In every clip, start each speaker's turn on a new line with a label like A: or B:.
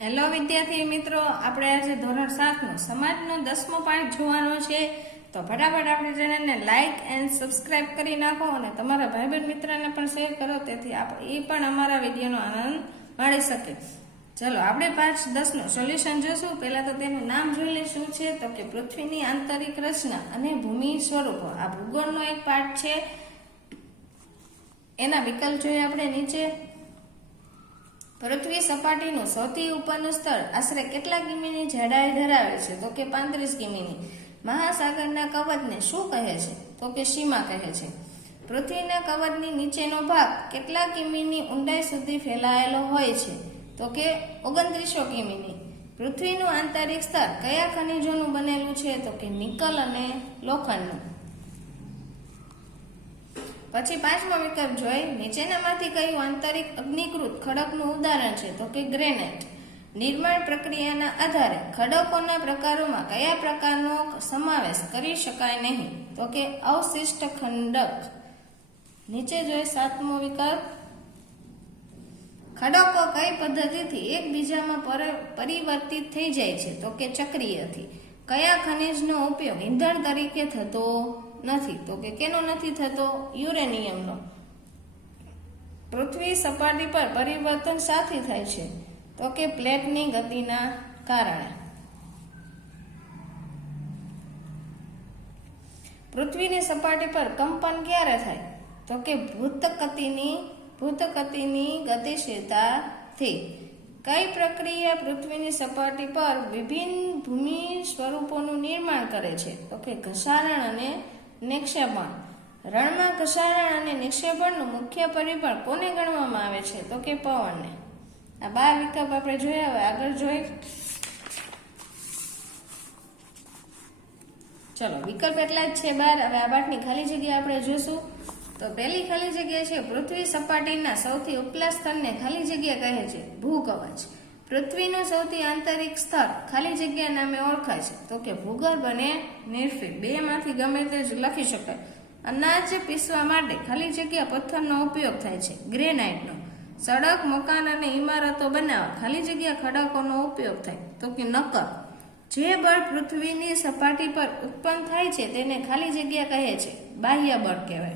A: Hello વિદ્યાર્થી મિત્રો. આપણે આજે ધોરણ સાતનો, સમાજનો દસમો પાઠ જોવાનો છે. તો ફટાફટ આપણી ચેનલને લાઇક એન્ડ સબસ્ક્રાઇબ કરી નાખો અને તમારા ભાઈબંધ મિત્રને પણ શેર કરો, તેથી આપણે એ પણ અમારા વિડીયોનો આનંદ માણી શકે. ચલો, આપણે પાંચ દસનું સોલ્યુશન જોશું. પહેલાં તો તેનું નામ જોઈ લઈશું છે? તો કે પૃથ્વીની આંતરિક રચના અને ભૂમિ સ્વરૂપો. આ ભૂગોળનો એક પાઠ છે. એના વિકલ્પ જોઈએ આપણે નીચે. પૃથ્વી સપાટીનું સૌથી ઉપરનું સ્તર આશરે કેટલા કિમીની જાડાઈ ધરાવે છે? તો કે પાંત્રીસ કિમીની. મહાસાગરના કવચને શું કહે છે? તો કે સીમા કહે છે. પૃથ્વીના કવચની નીચેનો ભાગ કેટલા કિમીની ઊંડાઈ સુધી ફેલાયેલો હોય છે? તો કે ઓગણત્રીસો કિમીની. પૃથ્વીનું આંતરિક સ્તર કયા ખનિજોનું બનેલું છે? તો કે નિકલ અને લોખંડનું. પછી પાંચમો વિકલ્પ જોઈ, નીચેનામાંથી કયું આંતરિક અગ્નિકૃત ખડકનું ઉદાહરણ છે? તો કે ગ્રેનાઇટ. નિર્માણ પ્રક્રિયાના આધારે ખડકોના પ્રકારોમાં કયા પ્રકારનો સમાવેશ કરી શકાય નહીં? તો કે અવશિષ્ટ ખંડક. નીચે જોઈ સાતમો વિકલ્પ. ખડકો કઈ પદ્ધતિથી એકબીજામાં પર- પરિવર્તિત થઈ જાય છે? તો કે ચક્રીયથી. કયા ખનિજનો ઉપયોગ ઈંધણ તરીકે થતો? નથી. તો કે કેનો નથી થતો? યુરેનિયમનો. પૃથ્વી સપાટી પર પરિવર્તન સાથી થાય છે. તો કે પ્લેટની ગતિના કારણે. પૃથ્વીની સપાટી પર કંપન ક્યારે થાય? તો કે ભૂતકતિની ભૂતકતિની ગતિશીલતાથી. કઈ પ્રક્રિયા પૃથ્વીની સપાટી પર વિભિન્ન ભૂમિ સ્વરૂપોનું નિર્માણ કરે છે? તો કે ઘસારણ અને નિક્ષેપણ. રણમાં ઘસારણ અને નિક્ષેપણનું મુખ્ય પરિબળ કોને ગણવામાં આવે છે? તો કે પવનને. આ બાર વિકલ્પ આપણે જોયા હવે આગળ જોઈ. ચલો, વિકલ્પ એટલા જ છે બાર. હવે આ બાટની ખાલી જગ્યા આપણે જોશું. તો પહેલી ખાલી જગ્યા છે, પૃથ્વી સપાટીના સૌથી ઉપલા સ્તરને ખાલી જગ્યા કહે છે. ભૂકવચ. પૃથ્વીનું સૌથી આંતરિક સ્તર ખાલી જગ્યા નામે ઓળખાય છે. તો કે ભૂગર્ભ અને નિર્ફિક બે માંથી ગમે તે જ લખી શકાય. અનાજ પીસવા માટે ખાલી જગ્યા પથ્થરનો ઉપયોગ થાય છે. ગ્રેનાઇટનો. સડક, મકાન અને ઇમારતો બનાવવા ખાલી જગ્યા ખડકોનો ઉપયોગ થાય. તો કે નકર જે બળ પૃથ્વીની સપાટી પર ઉત્પન્ન થાય છે તેને ખાલી જગ્યા કહે છે. બાહ્ય બળ કહેવાય.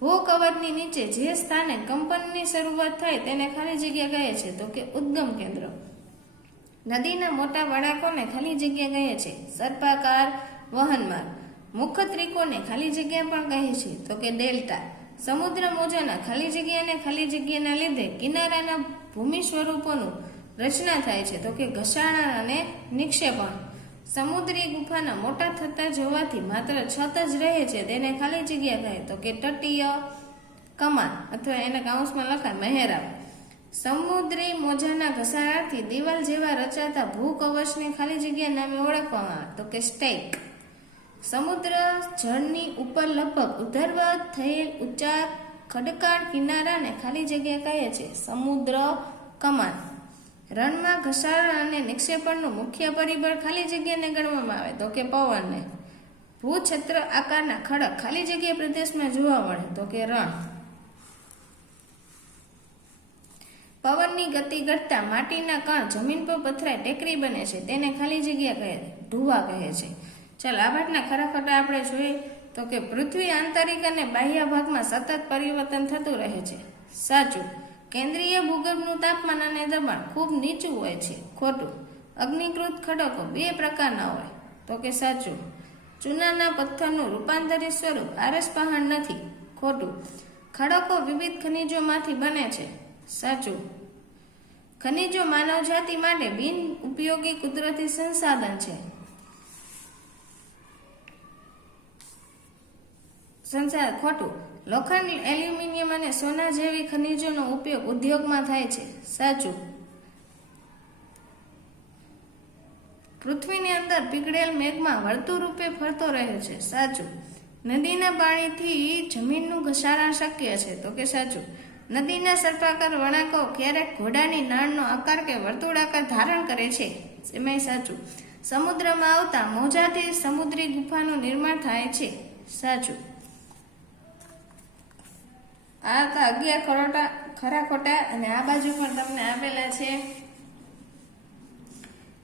A: ભૂકવચની નીચે જે સ્થાને કંપનની શરૂઆત થાય તેને ખાલી જગ્યા કહે છે તો કે ઉદ્ગમ કેન્દ્ર. નદીના મોટા વળાકોને ખાલી જગ્યા કહે છે. સર્પાકાર વહનમાર્ગ મુખ ત્રિકોણને ખાલી જગ્યા પણ કહે છે તો કે ડેલ્ટા. સમુદ્ર મોજાના ખાલી જગ્યાને ખાલી જગ્યાના લીધે કિનારાના ભૂમિ સ્વરૂપોનું રચના થાય છે તો કે ઘસાણા અને નિક્ષેપણ. સમુદ્રી ગુફાના મોટા થતા જોવાથી માત્ર છત જ રહે છે. તેને ખાલી જગ્યા કહે તો કે તટીય કમાન અથવા એને કાઉન્સમાં લખાય મહેરાબ સમુદ્રી મોજાના ઘસારાથી દિવાલ જેવા રચાતા ભૂકવચને ખાલી જગ્યા નામે ઓળખવામાં તો કે સ્ટેક. સમુદ્ર જળની ઉપર લગભગ ઉધરવા થયેલ ઊંચા ખડકાળ કિનારાને ખાલી જગ્યા કહે છે. સમુદ્ર કમાન. રણમાં ઘસારણ અને નિક્ષેપણનું મુખ્ય પરિબળ ખાલી જગ્યાને ગણવામાં આવે, તો કે પવનને. ભૂછત્ર આકારના ખડક ખાલી જગ્યા પ્રદેશમાં જોવા મળે, તો કે રણ. પવનની ગતિ ઘટતા માટીના કણ જમીન પર પથરાય ટેકરી બને છે, તેને ખાલી જગ્યા કહે ઢુવા કહે છે. ચાલ, આ ભાગના ખરા ખોટા આપણે જોઈએ, તો કે પૃથ્વી આંતરિક અને બાહ્ય ભાગમાં સતત પરિવર્તન થતું રહે છે. સાચું. કેન્દ્રીય ભૂગર્ભનું તાપમાન અને દબાણ ખૂબ નીચું હોય છે, ખોટું. અગ્નિકૃત ખડકો બે પ્રકારના હોય. તો કે સાચું. ચૂનાના પથ્થરનું રૂપાંતરિત સ્વરૂપ આરસ પહાડ નથી, ખોટું. ખડકો વિવિધ ખનિજોમાંથી બને છે, સાચું. ખનિજો માનવજાતિ માટે બિન ઉપયોગી કુદરતી સંસાધન છે. સંસાર ખોટું. લોખંડ, એલ્યુમિનિયમ અને સોના જેવી ખનિજોનો ઉપયોગ ઉદ્યોગમાં થાય છે. સાચું. પૃથ્વીની અંદર પીગળેલ મેઘમાં વર્તુળ રૂપે ફરતો રહે છે. સાચું. નદીના પાણીથી જમીનનું ઘસારણ શક્ય છે. તો કે સાચું. નદીના સર્પાકાર વણાંકો ક્યારેક ઘોડાની નાળનો આકાર કે વર્તુળાકાર ધારણ કરે છે. એમાંય સાચું. સમુદ્રમાં આવતા મોજાથી સમુદ્રી ગુફાનું નિર્માણ થાય છે. સાચું. આ હતા અગિયાર ખરોટા ખરા ખોટા, અને આ બાજુ પણ તમને આપેલા છે.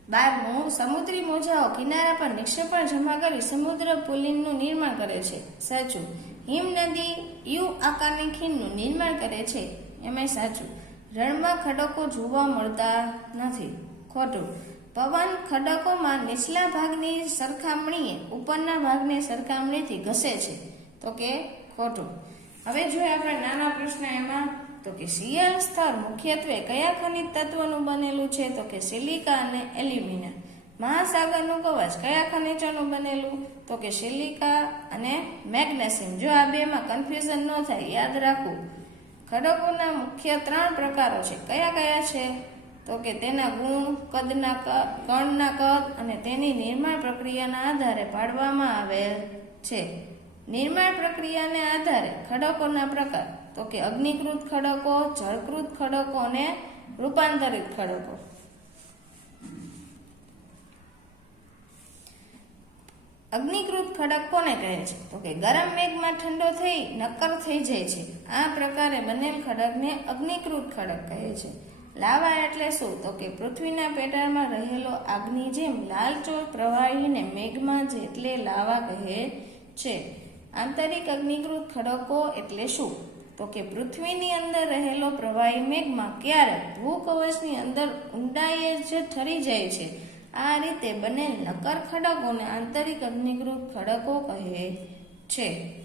A: બારમું સમુદ્રી મોજાઓ કિનારા પર નિક્ષેપણ જમા કરી સમુદ્ર પુલિનનું નિર્માણ કરે છે. સાચું. હિમ નદી યુ આકારની ખીણનું નિર્માણ કરે છે. એમાંય સાચું. રણમાં ખડકો જોવા મળતા નથી. ખોટું. પવન ખડકોમાં નીચલા ભાગની સરખામણીએ ઉપરના ભાગની સરખામણીથી ઘસે છે. તો કે ખોટું. હવે જોઈએ આપણે નાના પ્રશ્ન એમાં, તો કે શિયાળ સ્તર મુખ્યત્વે કયા ખનિજ તત્વોનું બનેલું છે? તો કે સિલિકા અને એલ્યુમિના. મહાસાગરનું કવચ કયા ખનિજોનું બનેલું? તો કે સિલિકા અને મેગ્નેશિયમ. જો આ બેમાં કન્ફ્યુઝન ન થાય, યાદ રાખવું. ખડકોના મુખ્ય ત્રણ પ્રકારો છે. કયા કયા છે? તો કે તેના ગુણ, કદના કણના કદ અને તેની નિર્માણ પ્રક્રિયાના આધારે પાડવામાં આવેલ છે. નિર્માણ પ્રક્રિયાને આધારે ખડકોના પ્રકાર, તો કે અગ્નિકૃત ખડકો, જળકૃત ખડકો અને રૂપાંતરિત ખડકો. અગ્નિકૃત ખડક કોને કહે છે? તો કે ગરમ મેઘમાં ઠંડો થઈ, નક્કર થઈ જાય છે. આ પ્રકારે બનેલ ખડકને અગ્નિકૃત ખડક કહે છે. લાવા એટલે શું? તો કે પૃથ્વીના પેટાળમાં રહેલો આગની જેમ લાલચોળ પ્રવાહીને મેઘમાં જેટલે લાવા કહે છે આંતરિક અગ્નિકૃત ખડકો એટલે શું? તો કે પૃથ્વીની અંદર રહેલો પ્રવાહી મેઘમાં ક્યારેક ભૂકવચની અંદર ઊંડાઈએ જ ઠરી જાય છે. આ રીતે બનેલ નક્કર ખડકોને આંતરિક અગ્નિકૃત ખડકો કહે છે.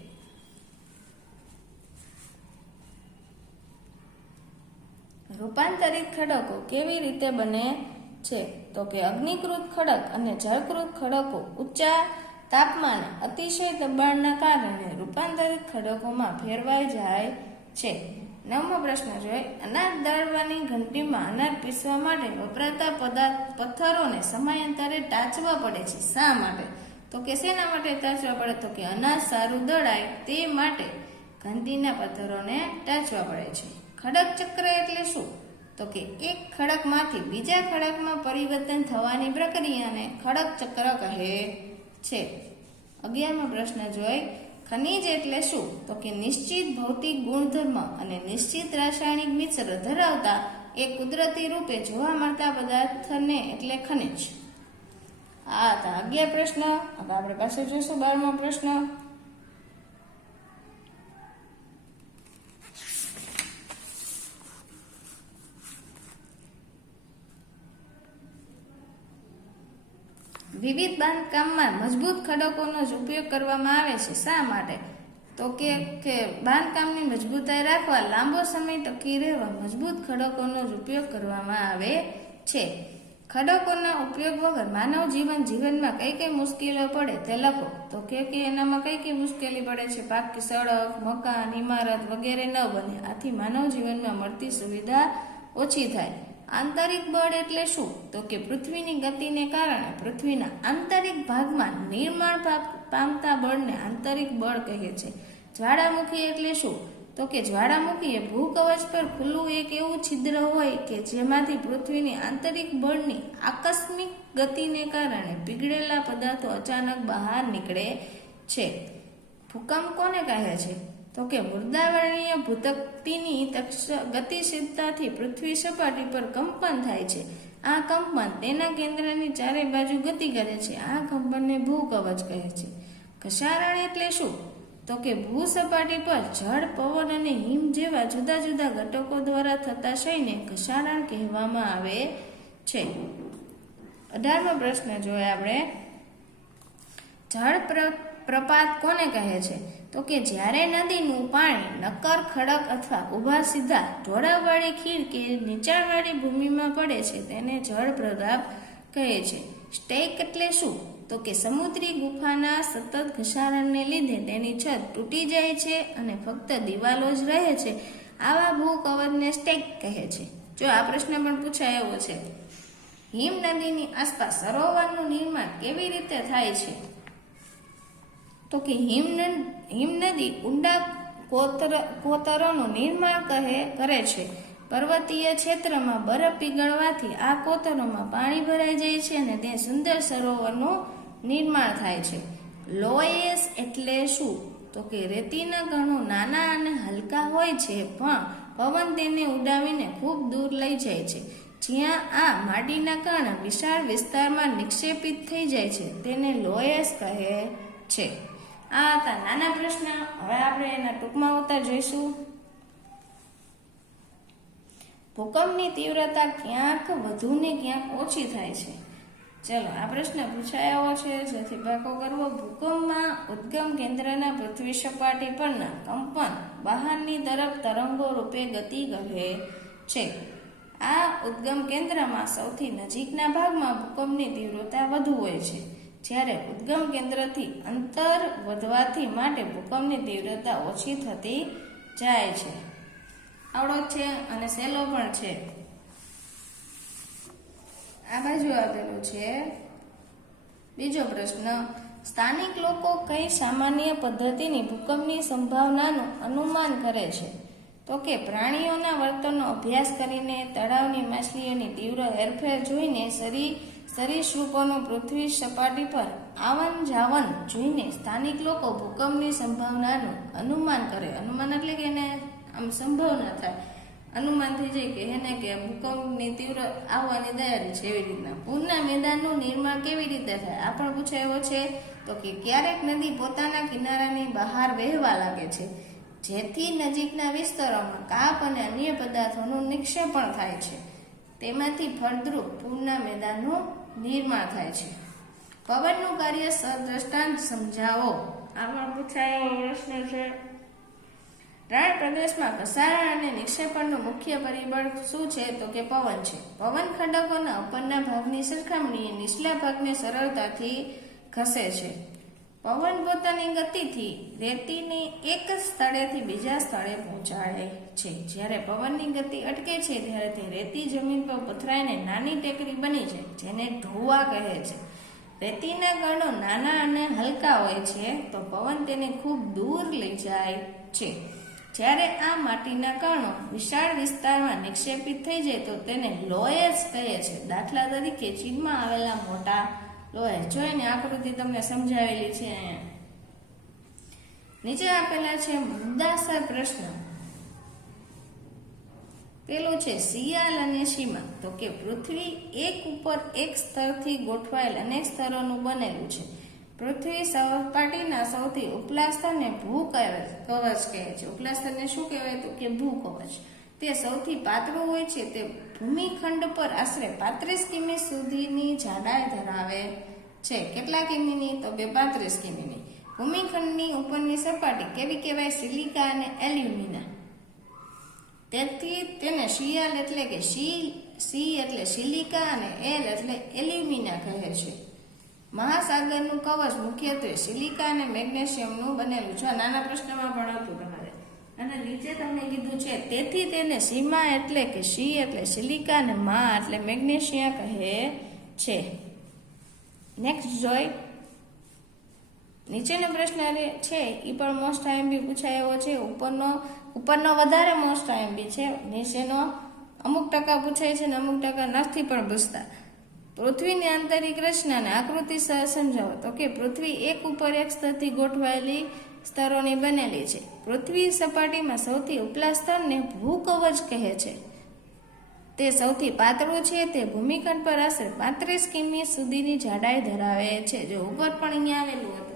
A: રૂપાંતરિત ખડકો કેવી રીતે બને છે? તો કે અગ્નિકૃત ખડક અને જળકૃત ખડકો ઊંચા તાપમાને અતિશય દબાણના કારણે રૂપાંતરિત ખડકોમાં ફેરવાઈ જાય છે. નવમો પ્રશ્ન જોઈએ અનાજ દળવાની ઘંટીમાં અનાજ પીસવા માટે વપરાતા પદાર્થ પથ્થરોને સમયાંતરે ટાચવા પડે છે. શા માટે? તો કે શેના માટે ટાચવા પડે? તો કે અનાજ સારું દળાય તે માટે ઘંટીના પથ્થરોને ટાચવા પડે છે. ખડક ચક્ર એટલે શું? તો કે એક ખડકમાંથી બીજા ખડકમાં પરિવર્તન થવાની પ્રક્રિયાને ખડક ચક્ર કહે. છે. અગિયારમો પ્રશ્ન જોઈ, ખનિજ એટલે શું? તો કે નિશ્ચિત ભૌતિક ગુણધર્મ અને નિશ્ચિત રાસાયણિક મિશ્ર ધરાવતા એ કુદરતી રૂપે જોવા મળતા પદાર્થને એટલે ખનિજ. આ હતા અગિયાર પ્રશ્ન. હવે આપણે પાસે જોઈશું બારમો પ્રશ્ન. વિવિધ બાંધકામમાં મજબૂત ખડકોનો જ ઉપયોગ કરવામાં આવે છે. શા માટે? તો કે કે બાંધકામની મજબૂતાઈ રાખવા લાંબો સમય ટકી રહેવા મજબૂત ખડકોનો જ ઉપયોગ કરવામાં આવે છે. ખડકોના ઉપયોગ વગર માનવ જીવન જીવનમાં કઈ કઈ મુશ્કેલીઓ પડે તે લખો. તો કે કે એનામાં કઈ કઈ મુશ્કેલી પડે છે? પાકી સડક, મકાન ઇમારત વગેરે ન બને. આથી માનવ જીવનમાં મળતી સુવિધા ઓછી થાય. આંતરિક બળ એટલે શું? તો કે પૃથ્વીની ગતિને કારણે પૃથ્વીના આંતરિક ભાગમાં નિર્માણ પામતા બળને આંતરિક બળ કહે છે. જ્વાળામુખી એટલે શું? તો કે જ્વાળામુખી એ ભૂકવચ પર ખુલ્લું એક એવું છિદ્ર હોય કે જેમાંથી પૃથ્વીની આંતરિક બળની આકસ્મિક ગતિને કારણે પીગળેલા પદાર્થો અચાનક બહાર નીકળે છે. ભૂકંપ કોને કહે છે? તો કે મૃદાવરણીય ભૂતકતીની તક્ષ- ગતિશીલતાથી પૃથ્વી સપાટી પર કંપન થાય છે. આ કંપન તેના કેન્દ્રની ચારે બાજુ ગતિ કરે છે. આ કંપનને ભૂકવચ કહે છે. ઘસારણ એટલે શું? તો કે ભૂ સપાટી પર જળ, પવન અને હિમ જેવા જુદા જુદા ઘટકો દ્વારા થતા શયને ઘસારણ કહેવામાં આવે છે. અઢારમો પ્રશ્ન જોઈએ આપણે. જળ પ્રપાત કોને કહે છે? તો કે જ્યારે નદીનું પાણી નક્કર ખડક અથવા ઊભા સીધા ઢોળાવવાળી ખીણ કે નીચાણવાળી ભૂમિમાં પડે છે, તેને જળ પ્રભાવ કહે છે. સ્ટેક એટલે શું? તો કે સમુદ્રી ગુફાના સતત ઘસારણને લીધે તેની છત તૂટી જાય છે અને ફક્ત દિવાલો જ રહે છે. આવા ભૂકવચને સ્ટેક કહે છે. જો આ પ્રશ્ન પણ પૂછાય એવો છે. હિમ નદીની આસપાસ સરોવરનું નિર્માણ કેવી રીતે થાય છે? તો કે હિમ હિમનદી ઊંડા કોતર કોતરોનું નિર્માણ કહે કરે છે. પર્વતીય ક્ષેત્રમાં બરફ પીગળવાથી આ કોતરોમાં પાણી ભરાઈ જાય છે અને તે સુંદર સરોવરનું નિર્માણ થાય છે. લોએસ એટલે શું? તો કે રેતીના કણો નાના અને હલકા હોય છે, પણ પવન તેને ઉડાવીને ખૂબ દૂર લઈ જાય છે. જ્યાં આ માટીના કણ વિશાળ વિસ્તારમાં નિક્ષેપિત થઈ જાય છે. તેને લોએસ કહે છે. આ હતા નાના પ્રશ્ન. હવે આપણે એના ટૂંકમાં ઉત્તર જોઈશું. ભૂકંપની તીવ્રતા ક્યાંક વધુ ને ક્યાંક ઓછી થાય છે. ચલો, આ પ્રશ્ન પૂછાયો છે. જેથી પાકો કરવો. ભૂકંપમાં ઉદ્ગમ કેન્દ્રના પૃથ્વી સપાટી પરના કંપન બહારની તરફ તરંગો રૂપે ગતિ કરે છે. આ ઉદ્ગમ કેન્દ્રમાં સૌથી નજીકના ભાગમાં ભૂકંપની તીવ્રતા વધુ હોય છે. જ્યારે ઉદ્ગમ કેન્દ્રથી અંતર વધવાથી માટે ભૂકંપની તીવ્રતા ઓછી થતી જાય છે. આવડો છે અને સહેલો પણ છે. આ બાજુ આવેલું છે. બીજો પ્રશ્ન, સ્થાનિક લોકો કઈ સામાન્ય પદ્ધતિની ભૂકંપની સંભાવનાનું અનુમાન કરે છે? તો કે પ્રાણીઓના વર્તનનો અભ્યાસ કરીને તળાવની માછલીઓની તીવ્ર હેરફેર જોઈને શરી સરીસૃપોનું પૃથ્વી સપાટી પર આવન જાવન જોઈને સ્થાનિક લોકો ભૂકંપની સંભાવનાનું અનુમાન કરે. અનુમાન એટલે કે એને આમ સંભાવના થાય. અનુમાન થઈ જાય કે એને કે ભૂકંપની તીવ્ર આવવાની તૈયારી છે એવી રીતના. પૂરના મેદાનનું નિર્માણ કેવી રીતે થાય? આ પણ પૂછાયો છે તો કે ક્યારેક નદી પોતાના કિનારાની બહાર વહેવા લાગે છે. જેથી નજીકના વિસ્તારોમાં કાપ અને અન્ય પદાર્થોનું નિક્ષેપણ થાય છે. તેમાંથી ફળદ્રુપ પૂરના મેદાનનું નિર્માણ થાય છે. પવનનું કાર્ય સદ્રષ્ટાંત સમજાવો. આમાં પૂછાયો પ્રશ્ન છે. રણ પ્રદેશમાં ઘસારણ અને નિક્ષેપણનું મુખ્ય પરિબળ શું છે? તો કે પવન છે. પવન ખડકોના ઉપરના ભાગની સરખામણીએ નીચલા ભાગને સરળતાથી ખસે છે. પવન પોતાની ગતિથી રેતીને એક સ્થળેથી બીજા સ્થળે પહોંચાડે છે. જ્યારે પવનની ગતિ અટકે છે, ત્યારે તે રેતી જમીન પર પથરાઈને નાની ટેકરી બની જાય, જેને ઢોવા કહે છે. રેતીના કણો નાના અને હલકા હોય છે, તો પવન તેને ખૂબ દૂર લઈ જાય છે. જ્યારે આ માટીના કણો વિશાળ વિસ્તારમાં નિક્ષેપિત થઈ જાય, તો તેને લોયસ કહે છે. દાખલા તરીકે ચીનમાં આવેલા મોટા લોયસ જો એની આકૃતિ તમને સમજાવેલી છે અહીંયા. નીચે આપેલા છે મુદ્દાસર પ્રશ્ન. પેલો છે શિયાલ અને સીમા. તો કે પૃથ્વી એક ઉપર એક સ્તરથી ગોઠવાયેલ અનેક સ્તરોનું બનેલું છે. પૃથ્વી સપાટીના સૌથી ઉપલા સ્તરને ભૂ કવચ કહે છે. ઉપલા સ્તરને શું કહેવાય તો કે ભૂ કવચ. તે સૌથી પાતળું હોય છે તે ભૂમિખંડ પર આશરે પાંત્રીસ કિમી સુધીની જાડાઈ ધરાવે છે. કેટલા કિમીની? તો બે પાંત્રીસ કિમીની. ભૂમિખંડની ઉપરની સપાટી કેવી કહેવાય? સિલિકા અને એલ્યુમિના. તેથી તેને શિયાલ એટલે કે સી સી એટલે સિલિકા અને એલ એટલે એલ્યુમિના કહે છે. મહાસાગરનું કવચ મુખ્યત્વે સિલિકા અને મેગ્નેશિયમનું બનેલું. છે નાના પ્રશ્નમાં પણ હતું અને નીચે તમને કીધું છે, તેથી તેને સીમા એટલે કે સી એટલે સિલિકા અને મા એટલે મેગ્નેશિયા કહે છે. નેક્સ્ટ જોઈ. નીચેનો પ્રશ્ન છે એ પણ મોસ્ટ આઈએમબી પૂછાયો છે, ઉપરનો ઉપરનો વધારે મોસ્ટ આઈએમબી છે, નીચેનો અમુક ટકા પૂછાય છે ને અમુક ટકા નથી પણ પૂછતા. પૃથ્વીની આંતરિક રચનાને આકૃતિ સમજાવો. તો કે પૃથ્વી એક ઉપર એક સ્તરથી ગોઠવાયેલી સ્તરોની બનેલી છે. પૃથ્વી સપાટીમાં સૌથી ઉપલા સ્તરને ભૂકવચ કહે છે. તે સૌથી પાતળું છે, તે ભૂમિખંડ પર આશરે પાંત્રીસ કિમી સુધીની જાડાઈ ધરાવે છે. જો ઉપર પણ અહીંયા આવેલું હતું.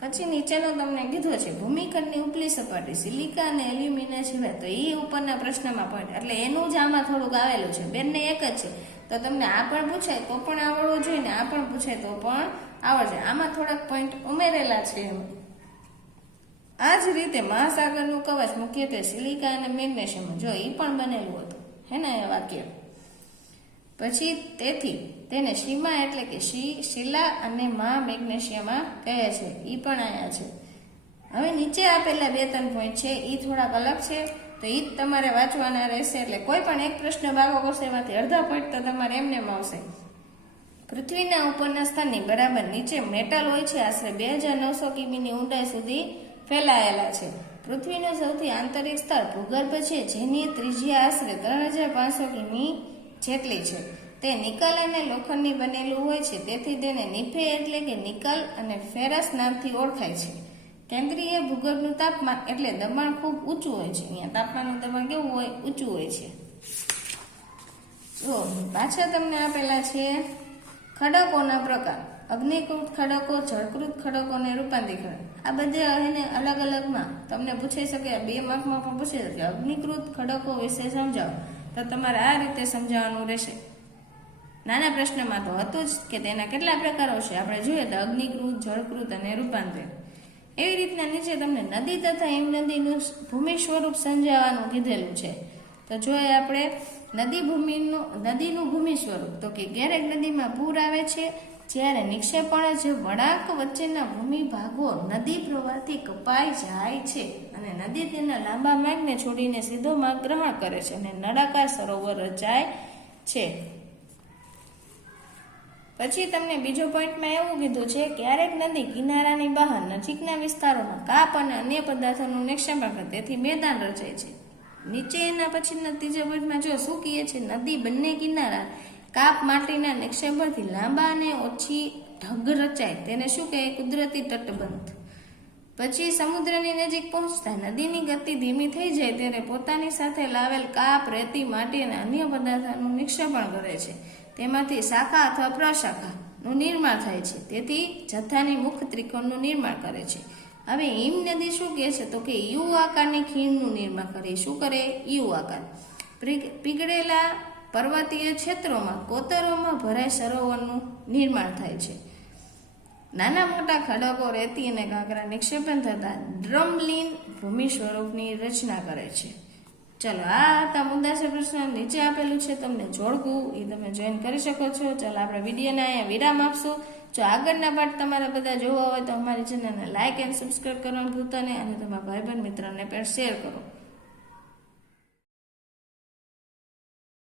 A: પછી નીચેનો તમને કીધો છે, ભૂમિખંડની ઉપલી સપાટી સિલિકા અને એલ્યુમિના સિવાય, તો એ ઉપરના પ્રશ્નમાં પોઈન્ટ એટલે એનું જ આમાં થોડુંક આવેલું છે. બંને એક જ છે. તો તમને આ પણ પૂછાય, તો પણ આવડવું જોઈએ ને આ પણ પૂછાય, તો પણ આવડશે આમાં થોડાક પોઈન્ટ ઉમેરેલા છે એમ. આ જ રીતે મહાસાગરનું કવચ, મુખ્યત્વે સિલિકા અને મેગ્નેશિયમ. જો એ પણ બનેલું હતું. હે ને એ વાક્ય? પછી તેથી તેને સીમા એટલે કે શી, શિલા અને મા મેગ્નેશિયમા કહે છે. એ પણ આયા છે. હવે નીચે આપેલા બે ત્રણ પોઈન્ટ છે એ થોડાક અલગ છે. તો એ જ તમારે વાંચવાના રહેશે. એટલે કોઈ પણ એક પ્રશ્ન ભાગો કરશે એમાંથી અડધા પોઈન્ટ તો તમારે એમને આવશે પૃથ્વીના ઉપરના સ્થાનની બરાબર નીચે મેટલ હોય છે. આશરે બે હજાર નવસો કિમીની ઊંડાઈ સુધી ફેલાયેલા છે. પૃથ્વીનું સૌથી આંતરિક સ્તર ભૂગર્ભ છે, જેની ત્રિજ્યા આશરે ત્રણ હજાર પાંચસો કિમી જેટલી છે. તે નિકલ અને લોખંડની બનેલું હોય છે, તેથી તેને નિફે એટલે કે નિકલ અને ફેરસ નામથી ઓળખાય છે. કેન્દ્રીય ભૂગર્ભનું તાપમાન એટલે દબાણ ખૂબ ઊંચું હોય છે. અહીંયા તાપમાનનું દબાણ કેવું હોય? ઊંચું હોય છે. જો પાછા તમને આપેલા છે ખડકોના પ્રકાર. અગ્નિકૃત ખડકો જળકૃત ખડકો અને આ બધા એને અલગ અલગમાં તમને પૂછી શકે બે માર્કમાં પણ પૂછી શકે. અગ્નિકૃત ખડકો વિશે સમજાવો. તો તમારે આ રીતે સમજાવવાનું રહેશે. નાના પ્રશ્નમાં તો હતું જ કે તેના કેટલા પ્રકારો છે. આપણે જોઈએ તો અગ્નિકૃત જળકૃત અને રૂપાંતરિત એવી રીતના નીચે તમને નદી તથા હિમનદીનું ભૂમિ સ્વરૂપ સમજાવવાનું કીધેલું છે. તો જોઈએ આપણે નદી ભૂમિનું નદીનું ભૂમિ સ્વરૂપ, તો કે ક્યારેક નદીમાં પૂર આવે છે, જ્યારે નિક્ષેપણે જે વળાંક વચ્ચેના ભૂમિ ભાગો નદી પ્રવાહથી કપાઈ જાય છે અને નદી તેના લાંબા માર્ગને છોડીને સીધો માર્ગ ગ્રહણ કરે છે અને નળાકાર સરોવર રચાય છે. પછી તમને બીજો પોઈન્ટમાં એવું કીધું છે, ક્યારેક નદી કિનારાની બહાર નજીકના વિસ્તારોમાં કાપ અને અન્ય પદાર્થોનું નિક્ષેપણ કરે, તેથી મેદાન રચાય છે. નીચે એના પછીના ત્રીજા પોઈન્ટમાં જો શું કહે છે નદી બંને કિનારા કાપ માટીના નિક્ષેપણથી લાંબા અને ઓછી ઢગ રચાય, તેને શું કહે? કુદરતી તટબંધ. પછી સમુદ્રની નજીક પહોંચતા નદીની ગતિ ધીમી થઈ જાય, ત્યારે પોતાની સાથે લાવેલ કાપ, રેતી, માટી અને અન્ય પદાર્થોનું નિક્ષેપણ કરે છે. તેમાંથી શાખા અથવા પ્રશાખાનું નિર્માણ થાય છે. તેથી જથ્થાની મુખ ત્રિકોણનું નિર્માણ કરે છે. હવે હિમ નદી શું કહે છે, તો કે યુ આકારની ખીણનું નિર્માણ કરે. શું કરે? યુ આકાર. પીગ- પીગળેલા પર્વતીય ક્ષેત્રોમાં, કોતરોમાં ભરાય સરોવરનું નિર્માણ થાય છે. નાના મોટા ખડકો, રેતી અને કાંકરા નિક્ષેપણ થતાં ડ્રમલીન ભૂમિ સ્વરૂપની રચના કરે છે. ચલો, આ હતા મુદ્દાસર પ્રશ્ન નીચે આપેલું છે, તમને જોડકું એ તમે જોઈન કરી શકો છો. ચલો, આપણે વિડીયોને અહીંયા વિરામ આપશું. જો આગળના પાઠ તમારા બધા જોવા હોય તો અમારી ચેનલને લાઇક એન્ડ સબસ્ક્રાઈબ કરવાનું ભૂલતા નહીં અને તમારા ભાઈબંધ મિત્રને પણ શેર કરો.